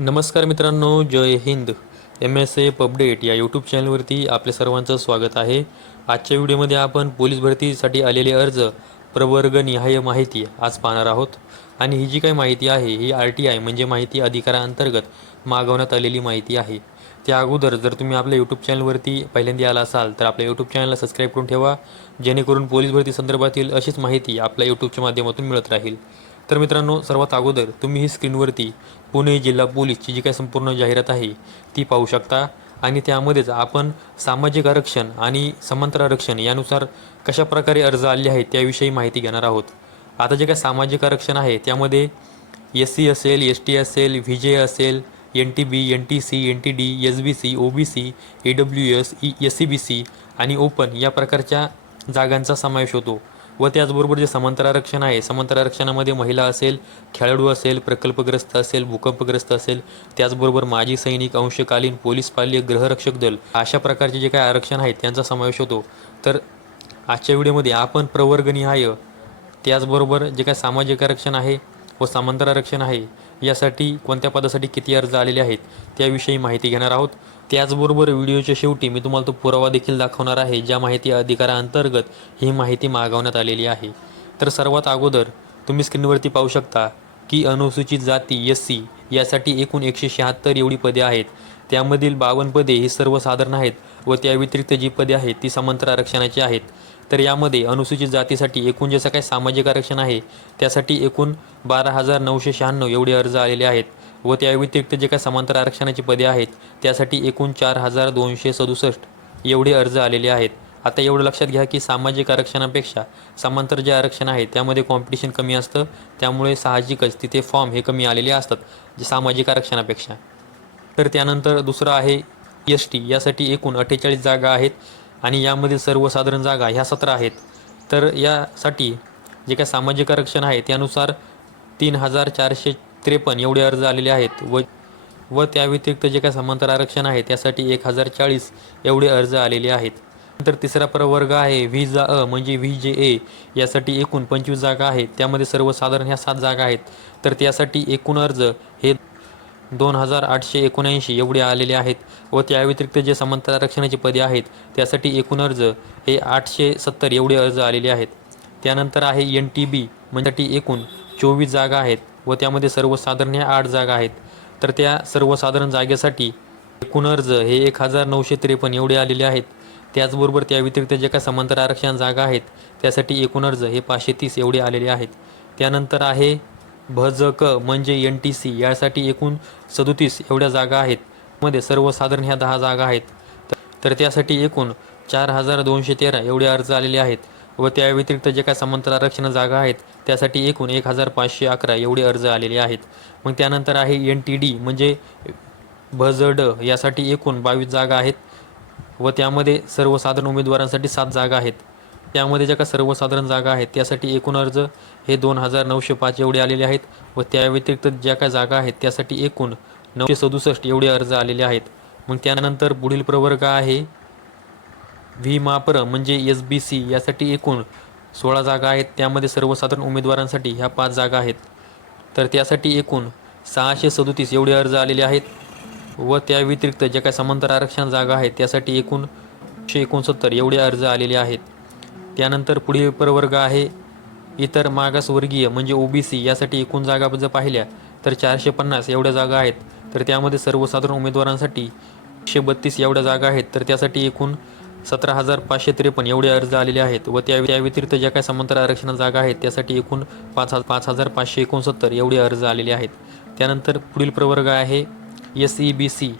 नमस्कार मित्रांनो, जय Hind. MSF update या यूट्यूब चॅनलवरती आपले सर्वांचं स्वागत आहे. आजच्या व्हिडिओमध्ये आपण पोलीस भरतीसाठी आलेले अर्ज प्रवर्गनिहाय माहिती आज पाहणार आहोत. आणि ही जी काही माहिती आहे ही RTI म्हणजे माहिती अधिकाराअंतर्गत मागवण्यात आलेली माहिती आहे. त्या अगोदर जर तुम्ही आपल्या यूट्यूब चॅनलवरती पहिल्यांदा आला असाल तर आपल्या यूट्यूब चॅनलला सबस्क्राईब करून ठेवा, जेणेकरून पोलीस भरती संदर्भातील अशीच माहिती आपल्या यूट्यूबच्या माध्यमातून मिळत राहील. तर मित्रांनो, सर्वात अगोदर तुम्ही ही स्क्रीनवरती पुणे जिल्हा पोलीसची जी काही संपूर्ण जाहिरात आहे ती पाहू शकता. आणि त्यामध्येच आपण सामाजिक आरक्षण आणि समांतर आरक्षण यानुसार कशा प्रकारे अर्ज आले आहेत त्याविषयी माहिती घेणार आहोत. आता जे काही सामाजिक आरक्षण आहे त्यामध्ये SC असेल, ST असेल, VJ असेल, NTB, NTC, NTD, SBC, OBC, AWS, SCBC आणि ओपन या प्रकारच्या जागांचा समावेश होतो. व त्याचबरोबर जे समांतर आरक्षण आहे, समांतर आरक्षणामध्ये महिला असेल, खेळाडू असेल, प्रकल्पग्रस्त असेल, भूकंपग्रस्त असेल, त्याचबरोबर माजी सैनिक, अंशकालीन, पोलीस पाल्य, गृहरक्षक दल अशा प्रकारचे जे काही आरक्षण आहेत त्यांचा समावेश होतो. तर आजच्या व्हिडिओमध्ये आपण प्रवर्गनिहाय त्याचबरोबर जे काही सामाजिक आरक्षण आहे व समांतर आरक्षण आहे यासाठी कोणत्या पदासाठी किती अर्ज आलेले आहेत त्याविषयी माहिती घेणार आहोत. त्याचबरोबर व्हिडिओच्या शेवटी मी तुम्हाला तो पुरावा देखील दाखवणार आहे ज्या माहिती अधिकाराअंतर्गत ही माहिती मागवण्यात आलेली आहे. तर सर्वात अगोदर तुम्ही स्क्रीनवरती पाहू शकता की अनुसूचित जाती SC यासाठी एकूण 176 एवढी पदे आहेत. त्यामधील 52 पदे ही सर्वसाधारण आहेत व त्या व्यतिरिक्त जी पदे आहेत ती समांतर आरक्षणाची आहेत. तर यामध्ये अनुसूचित जातीसाठी एकूण जसं काही सामाजिक आरक्षण आहे त्यासाठी एकूण 12,996 एवढे अर्ज आलेले आहेत व त्या व्यतिरिक्त जे काही समांतर आरक्षणाची पदे आहेत त्यासाठी एकूण 4,267 एवढे अर्ज आलेले आहेत. आता एवढं लक्षात घ्या की सामाजिक आरक्षणापेक्षा समांतर जे आरक्षण आहे त्यामध्ये कॉम्पिटिशन कमी असतं, त्यामुळे साहजिकच तिथे फॉर्म हे कमी आलेले असतात जे सामाजिक आरक्षणापेक्षा. तर त्यानंतर दुसरं आहे ST यासाठी एकूण 48 जागा आहेत आणि यामध्ये सर्वसाधारण जागा ह्या 17 आहेत. तर यासाठी जे काही सामाजिक आरक्षण आहे त्यानुसार 3,453 एवढे अर्ज आलेले आहेत व त्या व्यतिरिक्त जे काही समांतर आरक्षण आहे त्यासाठी 1,040 एवढे अर्ज आलेले आहेत. नंतर तिसरा प्रवर्ग आहे व्हिजा अ म्हणजे VJA यासाठी एकूण 25 जागा आहेत. त्यामध्ये सर्वसाधारण ह्या 7 जागा आहेत. तर त्यासाठी एकूण अर्ज हे 2,879 एवढे आलेले आहेत व त्या व्यतिरिक्त जे समांतर आरक्षणाची पदे आहेत त्यासाठी एकूण अर्ज हे 870 एवढे अर्ज आलेले आहेत. त्यानंतर आहे NTB म्हणजे एकूण 24 जागा आहेत व त्यामध्ये सर्वसाधारण ह्या 8 जागा आहेत. तर त्या सर्वसाधारण जागेसाठी एकूण अर्ज हे 1,953 एवढे आलेले आहेत. त्याचबरोबर त्या व्यतिरिक्त जे काही समांतर आरक्षण जागा आहेत त्यासाठी एकूण अर्ज हे 530 एवढे आलेले आहेत. त्यानंतर आहे भजक म्हणजे NTC यासाठी एकूण 37 एवढ्या जागा आहेत. मध्ये सर्वसाधारण ह्या 10 जागा आहेत. तर त्यासाठी एकूण 4,213 एवढे अर्ज आलेले आहेत व त्या व्यतिरिक्त जे काही समांतर आरक्षण जागा आहेत त्यासाठी एकूण 1,511 एवढे अर्ज आलेले आहेत. मग त्यानंतर आहे NTD म्हणजे भजड यासाठी एकूण 22 जागा आहेत व त्यामध्ये सर्वसाधारण उमेदवारांसाठी 7 जागा आहेत. त्यामध्ये ज्या काही सर्वसाधारण जागा आहेत त्यासाठी एकूण अर्ज हे 2,905 एवढे आलेले आहेत व त्या व्यतिरिक्त ज्या काही जागा आहेत त्यासाठी एकूण 967 एवढे अर्ज आलेले आहेत. मग त्यानंतर पुढील प्रवर्ग आहे VMAPR म्हणजे SBC यासाठी एकूण 16 जागा आहेत. त्यामध्ये सर्वसाधारण उमेदवारांसाठी ह्या 5 जागा आहेत. तर त्यासाठी एकूण 637 एवढे अर्ज आलेले आहेत व त्या व्यतिरिक्त ज्या काही समांतर आरक्षण जागा आहेत त्यासाठी एकूण 169 एवढे अर्ज आलेले आहेत. त्यानंतर पुढील प्रवर्ग आहे इतर मागासवर्गीय म्हणजे OBC यासाठी एकूण जागा जर पाहिल्या तर 450 एवढ्या जागा आहेत. तर त्यामध्ये सर्वसाधारण उमेदवारांसाठी 132 एवढ्या जागा आहेत. तर त्यासाठी एकूण 17,553 एवढे अर्ज आलेले आहेत व त्या व्यतिरिक्त ज्या काही समांतर आरक्षण जागा आहेत त्यासाठी एकूण 5,569 एवढे अर्ज आलेले आहेत. त्यानंतर पुढील प्रवर्ग आहे SEBC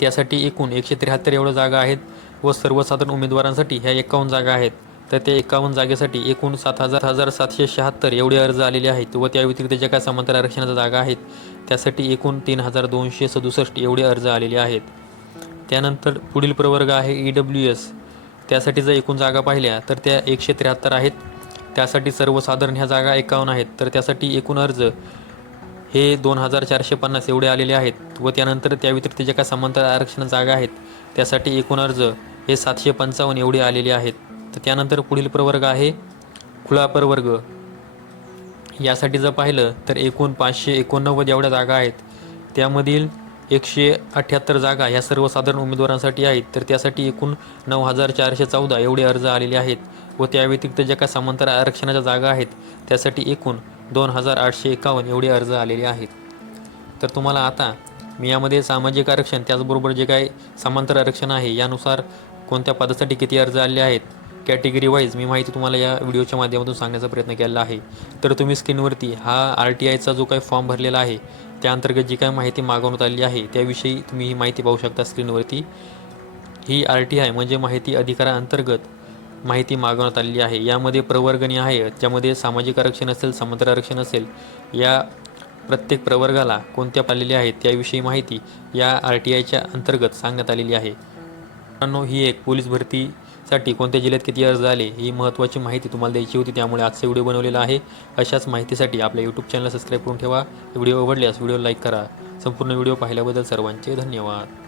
त्यासाठी एकूण 173 एवढ्या जागा आहेत व सर्वसाधारण उमेदवारांसाठी ह्या 51 जागा आहेत. तर त्या 51 जागेसाठी एकूण 7,776 एवढे अर्ज आलेले आहेत व त्या व्यतिरिक्त ज्या काही समांतर आरक्षणाच्या जागा आहेत त्यासाठी एकूण 3,267 एवढे अर्ज आलेले आहेत. त्यानंतर पुढील प्रवर्ग आहे EWS त्यासाठी जर एकूण जागा पाहिल्या तर त्या 173 आहेत. त्यासाठी सर्वसाधारण ह्या जागा 51 आहेत. तर त्यासाठी एकूण अर्ज हे 2,450 एवढे आलेले आहेत व त्यानंतर त्या व्यतिरिक्त ज्या काही समांतर आरक्षण जागा आहेत त्यासाठी एकूण अर्ज हे 755 एवढे आलेले आहेत. तर त्यानंतर पुढील प्रवर्ग आहे खुला प्रवर्ग यासाठी जर पाहिलं तर एकूण 589 एवढ्या जागा आहेत त्यामधील 178 जागा ह्या सर्वसाधारण उमेदवारांसाठी आहेत, तर त्यासाठी एकूण 9,414 एवढे अर्ज आलेले आहेत व त्या व्यतिरिक्त ज्या काही समांतर आरक्षणाच्या जागा आहेत त्यासाठी एकूण 2,851 एवढे अर्ज आलेले आहेत. तर तुम्हाला आता मी यामध्ये सामाजिक आरक्षण त्याचबरोबर जे काही समांतर आरक्षण आहे यानुसार कोणत्या पदासाठी किती अर्ज आलेले आहेत कॅटेगरी वाईज मी माहिती तुम्हाला या व्हिडिओच्या माध्यमातून सांगण्याचा प्रयत्न केलेला आहे. तर तुम्ही स्क्रीनवरती हा RTIचा जो काही फॉर्म भरलेला आहे त्या अंतर्गत जी काही माहिती मागवण्यात आलेली आहे त्याविषयी तुम्ही ही माहिती पाहू शकता स्क्रीनवरती. ही RTI म्हणजे माहिती अधिकाराअंतर्गत माहिती मागवण्यात आलेली आहे. यामध्ये प्रवर्गणी आहे, ज्यामध्ये सामाजिक आरक्षण असेल, समांतर आरक्षण असेल, या प्रत्येक प्रवर्गाला कोणत्या आलेले आहेत त्याविषयी माहिती या RTIच्या अंतर्गत सांगण्यात आलेली आहे. मित्रांनो, ही एक पोलीस भरतीसाठी कोणत्या जिल्ह्यात किती अर्ज आले ही महत्त्वाची माहिती तुम्हाला द्यायची होती, त्यामुळे आजचा व्हिडिओ बनवलेला आहे. अशाच माहितीसाठी आपल्या यूट्यूब चॅनल सबस्क्राईब करून ठेवा. व्हिडिओ आवडल्यास व्हिडिओ लाईक करा. संपूर्ण व्हिडिओ पाहिल्याबद्दल सर्वांचे धन्यवाद.